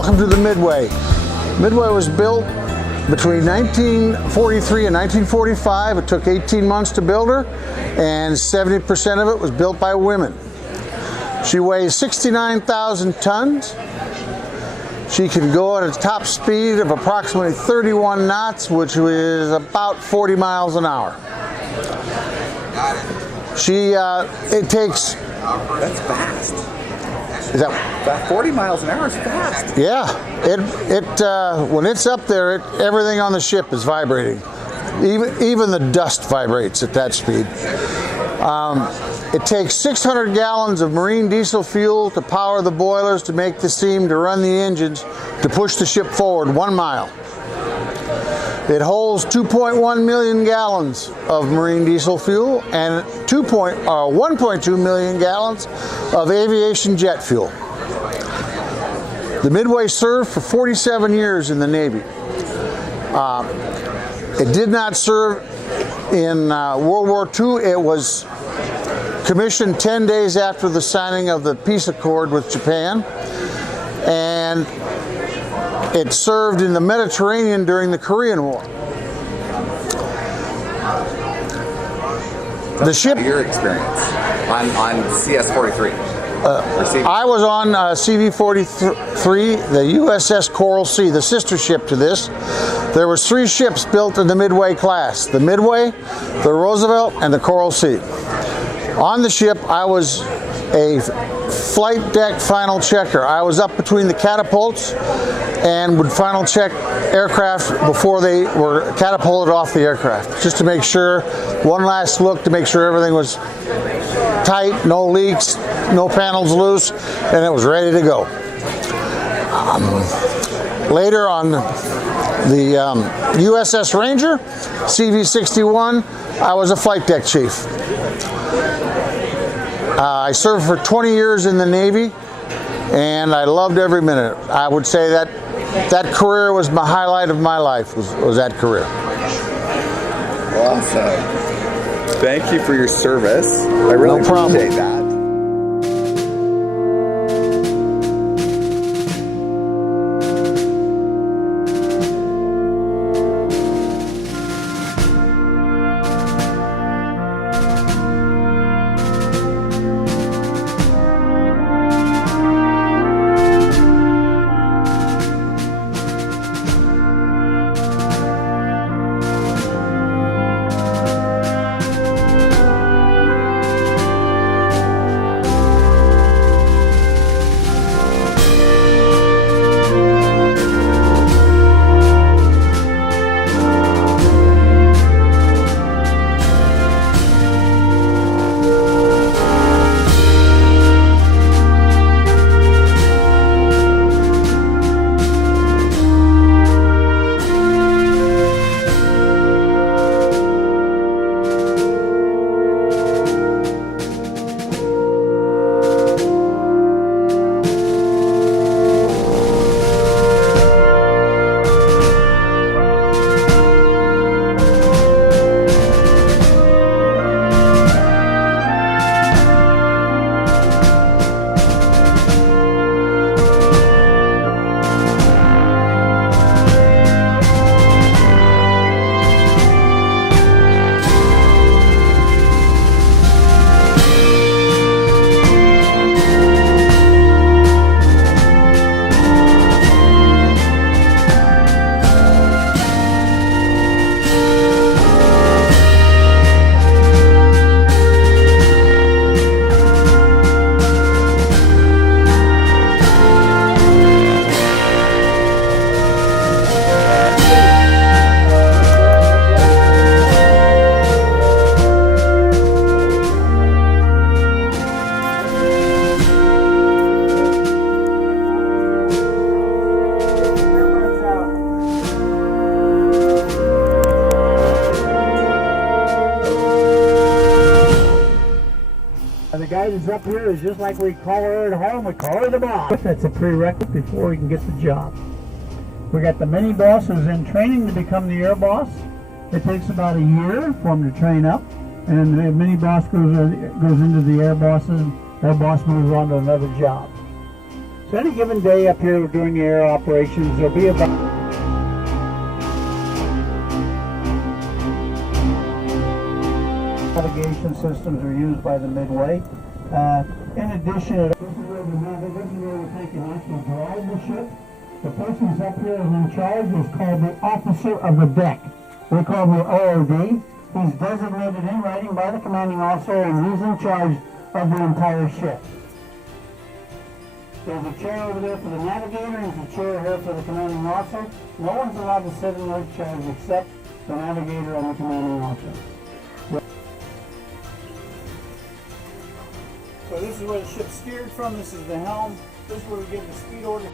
Welcome to the Midway. Midway was built between 1943 and 1945. It took 18 months to build her, and 70% of it was built by women. She weighs 69,000 tons. She can go at a top speed of approximately 31 knots, which is about 40 miles an hour. It takes... That's fast. Is that 40 miles an hour is fast? Yeah, when it's up there, everything on the ship is vibrating. Even the dust vibrates at that speed. It takes 600 gallons of marine diesel fuel to power the boilers, to make the steam, to run the engines, to push the ship forward 1 mile. It holds 2.1 million gallons of marine diesel fuel and 1.2 million gallons of aviation jet fuel. The Midway served for 47 years in the Navy. It did not serve in World War II. It was commissioned 10 days after the signing of the peace accord with Japan, and it served in the Mediterranean during the Korean War. The ship... Your experience on CS-43? I was on CV-43, the USS Coral Sea, the sister ship to this. There was 3 ships built in the Midway class: the Midway, the Roosevelt, and the Coral Sea. On the ship, I was a flight deck final checker. I was up between the catapults and would final check aircraft before they were catapulted off the aircraft, just to make sure, one last look to make sure everything was tight, no leaks, no panels loose, and it was ready to go. Later on the USS Ranger, CV-61, I was a flight deck chief. I served for 20 years in the Navy, and I loved every minute. I would say that career was my highlight of my life, was that career. Awesome. Thank you for your service. I really appreciate that. The guy that's up here is just like we call her at home, we call her the boss. That's a prerequisite before we can get the job. We got the mini boss who's in training to become the air boss. It takes about a year for him to train up, and the mini boss goes into the air boss, and air boss moves on to another job. So any given day up here during the air operations, there'll be about navigation systems are used by the Midway. In addition, this is where we take and actually drive the ship. The person who's up here and in charge is called the officer of the deck. We call him the OOD. He's designated in writing by the commanding officer, and he's in charge of the entire ship. There's a chair over there for the navigator, and there's a chair here for the commanding officer. No one's allowed to sit in those chairs except the navigator and the commanding officer. So this is where the ship's steered from. This is the helm. This is where we give the speed order.